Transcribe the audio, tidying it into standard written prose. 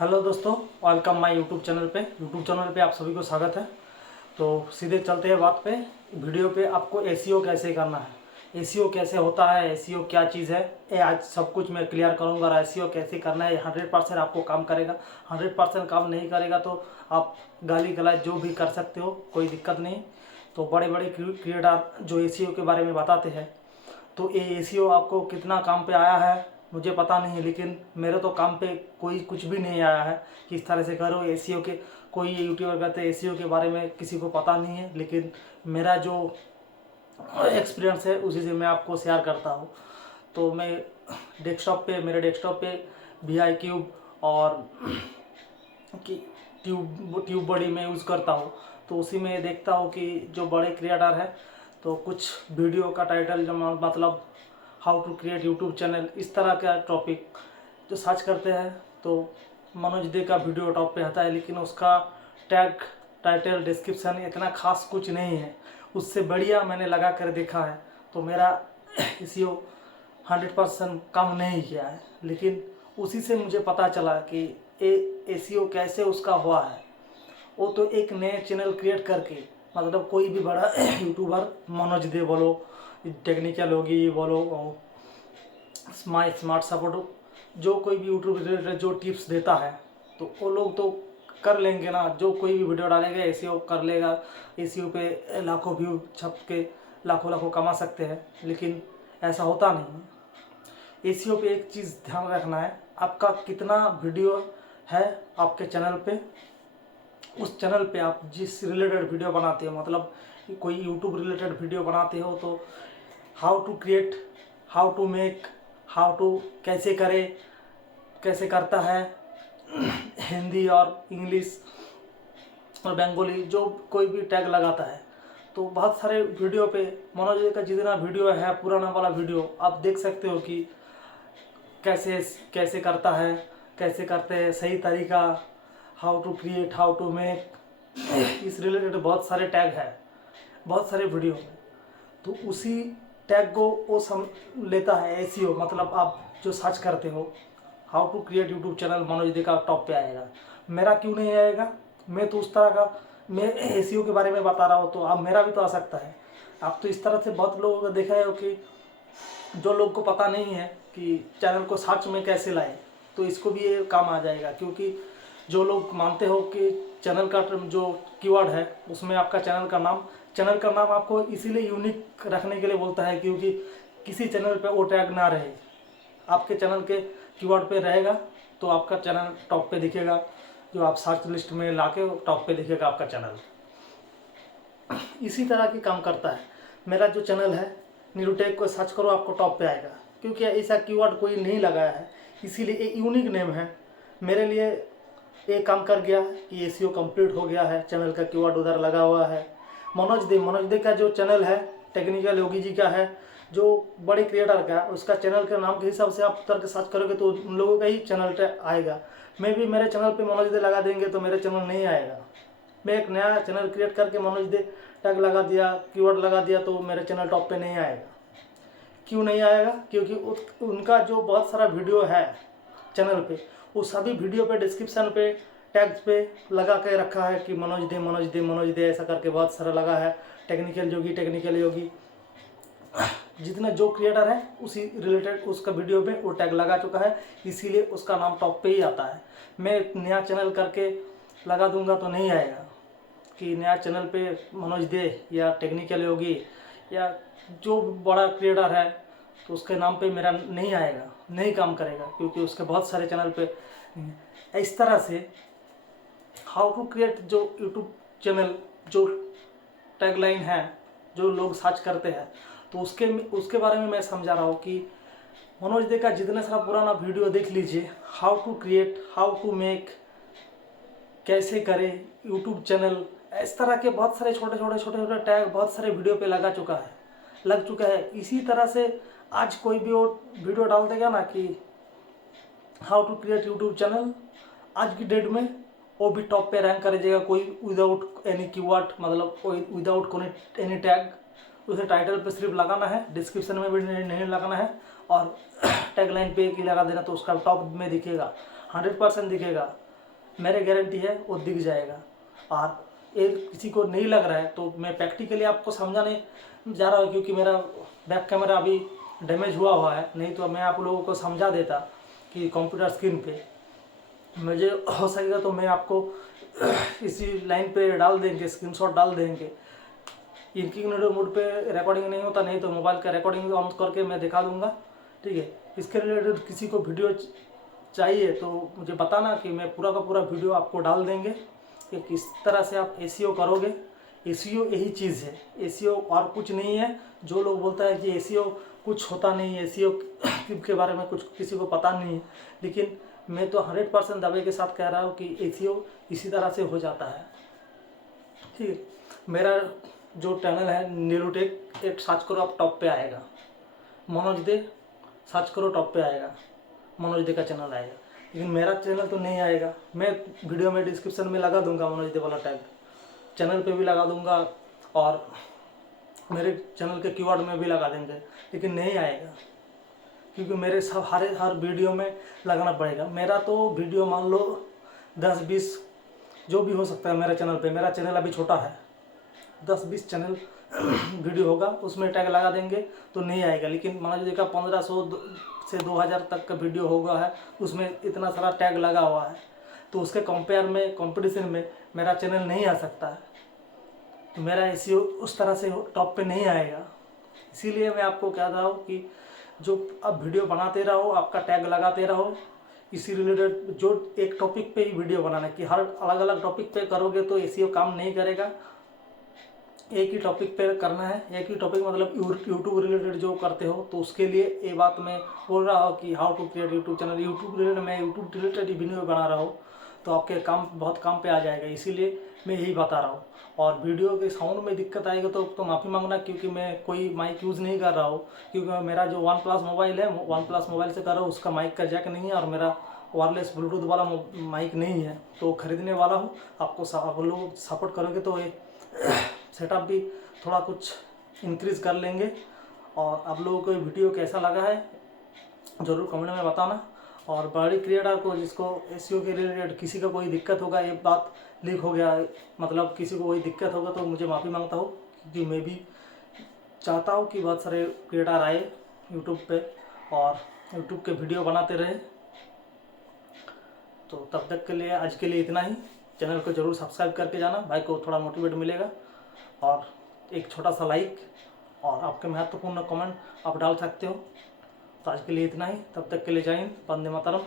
Hello दोस्तों, welcome my YouTube channel पे आप सभी को स्वागत है। तो सीधे चलते हैं बात पे। वीडियो पे आपको एसईओ कैसे करना है, एसईओ कैसे होता है, एसईओ क्या चीज़ है, ये आज सब कुछ मैं क्लियर करूंगा। और एसईओ कैसे करना है 100% आपको काम करेगा। 100% काम नहीं करेगा तो आप गाली गलौज जो भी कर सकते हो, कोई दिक्कत नहीं। तो बड़े बड़े क्रिएटर जो एसईओ के बारे में बताते हैं, तो ये एसईओ आपको कितना काम पे आया है मुझे पता नहीं, लेकिन मेरे तो काम पे कोई कुछ भी नहीं आया है। किस तरह से करो एसईओ के, कोई यूट्यूबर कहते हैं एसईओ के बारे में किसी को पता नहीं है, लेकिन मेरा जो एक्सपीरियंस है उसी से मैं आपको शेयर करता हूँ। तो मैं मेरे डेस्कटॉप पे VI क्यूब और कि ट्यूब बड़ी में यूज़ करता हूँ। तो उसी में देखता हूँ कि जो बड़े क्रिएटर है तो कुछ वीडियो का टाइटल जो मतलब how to create YouTube channel, इस तरह का टॉपिक जो सर्च करते हैं तो मनोज दे का वीडियो टॉप पे आता है, लेकिन उसका टैग टाइटल डिस्क्रिप्शन इतना खास कुछ नहीं है। उससे बढ़िया मैंने लगा कर देखा है तो मेरा एसईओ 100% कम नहीं किया है, लेकिन उसी से मुझे पता चला कि एसईओ कैसे उसका हुआ है। वो तो एक नए चैनल क्रिएट करके, मतलब कोई भी बड़ा यूट्यूबर, मनोज दे बोलो, टेक्निकल होगी बोलो, स्मार्ट सपोर्ट, जो कोई भी यूट्यूब रिलेटेड जो टिप्स देता है तो वो लोग तो कर लेंगे ना। जो कोई भी वीडियो डालेगा एसईओ कर लेगा, एसईओ पे लाखों व्यू छप के लाखों लाखों कमा सकते हैं, लेकिन ऐसा होता नहीं। एसईओ पे एक चीज़ ध्यान रखना है, आपका कितना वीडियो है आपके चैनल पे। उस चैनल पे आप जिस रिलेटेड वीडियो बनाते हो, मतलब कोई यूट्यूब रिलेटेड वीडियो बनाते हो तो how to create, how to make, how to कैसे करे, कैसे करता है हिंदी और इंग्लिश और बंगाली, जो कोई भी टैग लगाता है तो बहुत सारे वीडियो पे मनोज जी का जितना वीडियो है पुराना वाला वीडियो आप देख सकते हो कि कैसे कैसे करता है, कैसे करते हैं सही तरीका, how to create, how to make, इस रिलेटेड बहुत सारे टैग है बहुत सारे वीडियो में। तो उसी टैग को वो सम लेता है एसईओ, मतलब आप जो सर्च करते हो how to create YouTube channel Manoj Dey का टॉप पे आएगा। मेरा क्यों नहीं आएगा? मैं तो उस तरह का, मैं एसईओ के बारे में बता रहा हूँ तो अब मेरा भी तो आ सकता है। आप तो इस तरह से बहुत लोगों को देखा है कि जो लोग को पता नहीं है कि चैनल को सर्च में कैसे लाए, तो इसको भी ये काम आ जाएगा। क्योंकि जो लोग मानते हो कि चैनल का जो कीवर्ड है उसमें आपका चैनल का नाम आपको इसीलिए यूनिक रखने के लिए बोलता है, क्योंकि किसी चैनल पे वो टैग ना रहे, आपके चैनल के कीवर्ड पे रहेगा तो आपका चैनल टॉप पे दिखेगा, जो आप सर्च लिस्ट में लाके टॉप पे दिखेगा आपका चैनल। इसी तरह की काम करता है मेरा जो चैनल है। नीरूटेक को सर्च करो आपको टॉप पे आएगा, क्योंकि ऐसा कीवर्ड कोई नहीं लगाया है, इसीलिए एक यूनिक नेम है। मेरे लिए ये काम कर गया कि एसईओ कंप्लीट हो गया है, चैनल का कीवर्ड उधर लगा हुआ है। मनोज दे का जो चैनल है टेक्निकल योगी जी का है, जो बड़े क्रिएटर का, उसका चैनल के नाम के हिसाब से आप उतर के सर्च करोगे तो उन लोगों का ही चैनल आएगा। मैं भी मेरे चैनल पे मनोज दे लगा देंगे तो मेरे चैनल नहीं आएगा। मैं एक नया चैनल क्रिएट करके मनोज दे टैग लगा दिया, कीवर्ड लगा दिया तो मेरा चैनल टॉप पे नहीं आएगा। क्यों नहीं आएगा? क्योंकि उनका जो बहुत सारा वीडियो है चैनल पे, वो सभी वीडियो पे डिस्क्रिप्शन पे टैग्स पे लगा के रखा है कि मनोज दे ऐसा करके बहुत सारा लगा है। टेक्निकल योगी जितना जो क्रिएटर है उसी रिलेटेड उसका वीडियो में वो टैग लगा चुका है, इसीलिए उसका नाम टॉप पे ही आता है। मैं नया चैनल करके लगा दूंगा तो नहीं आएगा कि नया चैनल पे मनोज दे या टेक्निकल योगी या जो बड़ा क्रिएटर है तो उसके नाम पे मेरा नहीं आएगा, नहीं काम करेगा, क्योंकि उसके बहुत सारे चैनल पे। इस तरह से हाउ टू क्रिएट जो यूट्यूब चैनल जो टैगलाइन है जो लोग सर्च करते हैं, तो उसके बारे में मैं समझा रहा हूँ कि मनोज दे का जितना सारा पुराना वीडियो देख लीजिए, how to create, how to make, कैसे करें यूट्यूब चैनल, इस तरह के बहुत सारे छोटे छोटे टैग बहुत सारे वीडियो पे लग चुका है। इसी तरह से आज कोई भी वो वीडियो डाल देगा ना कि how to create YouTube channel, आज की डेट में वो भी टॉप पे रैंक कर जाएगा, कोई विदाउट एनी कीवर्ड, मतलब कोई विदाउट एनी टैग। उसे टाइटल पे सिर्फ लगाना है, डिस्क्रिप्शन में भी नहीं लगाना है, और टैगलाइन पे ही लगा देना तो उसका टॉप में दिखेगा, 100% दिखेगा। मेरे गारंटी है वो दिख जाएगा। और ये किसी को नहीं लग रहा है तो मैं प्रैक्टिकली आपको समझाने जा रहा हूँ, क्योंकि मेरा बैक कैमरा अभी डैमेज हुआ है, नहीं तो मैं आप लोगों को समझा देता कि कंप्यूटर स्क्रीन पे मुझे हो सकेगा तो मैं आपको इसी लाइन पे डाल देंगे, स्क्रीनशॉट डाल देंगे। इनकॉग्निटो मोड पे रिकॉर्डिंग नहीं होता, नहीं तो मोबाइल का रिकॉर्डिंग ऑन करके मैं दिखा दूंगा, ठीक है। इसके रिलेटेड किसी को वीडियो चाहिए तो मुझे बताना कि मैं पूरा का पूरा वीडियो आपको डाल देंगे कि किस तरह से आप एसीओ करोगे। एसीओ यही चीज़ है, एसीओ और कुछ नहीं है। जो लोग बोलता है कि एसीओ कुछ होता नहीं है, एसीओ के बारे में कुछ किसी को पता नहीं है, लेकिन मैं तो 100% दावे के साथ कह रहा हूँ कि एसीओ इसी तरह से हो जाता है, ठीक है। मेरा जो चैनल है नीलूटेक, एक सर्च करो आप टॉप पे आएगा, मनोज दे सर्च करो टॉप पे आएगा, मनोज दे का चैनल आएगा। लेकिन मेरा चैनल तो नहीं आएगा। मैं वीडियो में डिस्क्रिप्शन में लगा दूंगा मनोज दे वाला टैग, चैनल पे भी लगा दूंगा और मेरे चैनल के कीवर्ड में भी लगा देंगे, लेकिन नहीं आएगा क्योंकि मेरे सब हर वीडियो में लगाना पड़ेगा। मेरा तो वीडियो मान लो 10-20 जो भी हो सकता है मेरे चैनल पे। मेरा चैनल अभी छोटा है, 10-20 चैनल वीडियो होगा, उसमें टैग लगा देंगे तो नहीं आएगा। लेकिन मान लीजिए का 1500 से 2000 तक का वीडियो होगा है, उसमें इतना सारा टैग लगा हुआ है, तो उसके कंपेयर में कंपटीशन में मेरा चैनल नहीं आ सकता है, तो मेरा एसीओ उस तरह से टॉप पे नहीं आएगा। इसीलिए मैं आपको कह रहा हूँ कि जो आप वीडियो बनाते रहो, आपका टैग लगाते रहो, इसी रिलेटेड जो एक टॉपिक पे ही वीडियो बनाना है कि हर अलग अलग टॉपिक पे करोगे तो एसीओ काम नहीं करेगा। एक ही टॉपिक पे करना है, एक ही टॉपिक मतलब यूट्यूब रिलेटेड जो करते हो, तो उसके लिए ये बात मैं बोल रहा हूँ कि how to create YouTube channel. YouTube related मैं यूट्यूब रिलेटेड ही वीडियो बना रहा हूँ, तो आपके काम बहुत काम पे आ जाएगा, इसीलिए मैं यही बता रहा हूँ। और वीडियो के साउंड में दिक्कत आएगा तो माफ़ी मांगना, क्योंकि मैं कोई माइक यूज़ नहीं कर रहा हूँ, क्योंकि मेरा जो OnePlus मोबाइल है, OnePlus मोबाइल से कर रहा हूँ, उसका माइक का जैक नहीं है और मेरा वायरलेस ब्लूटूथ वाला माइक नहीं है, तो खरीदने वाला हूँ। आप लोग सपोर्ट करोगे तो ये सेटअप भी थोड़ा कुछ इंक्रीज़ कर लेंगे। और आप लोगों को ये वीडियो कैसा लगा है ज़रूर कमेंट में बताना। और बड़ी क्रिएटर को जिसको एसईओ के रिलेटेड किसी का कोई दिक्कत होगा, ये बात लीक हो गया मतलब किसी को कोई दिक्कत होगा, तो मुझे माफ़ी मांगता हूँ, क्योंकि मैं भी चाहता हूँ कि बहुत सारे क्रिएटर आए यूट्यूब पे और यूट्यूब के वीडियो बनाते रहे। तो तब तक के लिए आज के लिए इतना ही। चैनल को ज़रूर सब्सक्राइब करके जाना, भाई को थोड़ा मोटिवेट मिलेगा, और एक छोटा सा लाइक और आपके महत्वपूर्ण कमेंट आप डाल सकते हो। तो आज के लिए इतना ही, तब तक के लिए जय हिंद, वंदे मातरम।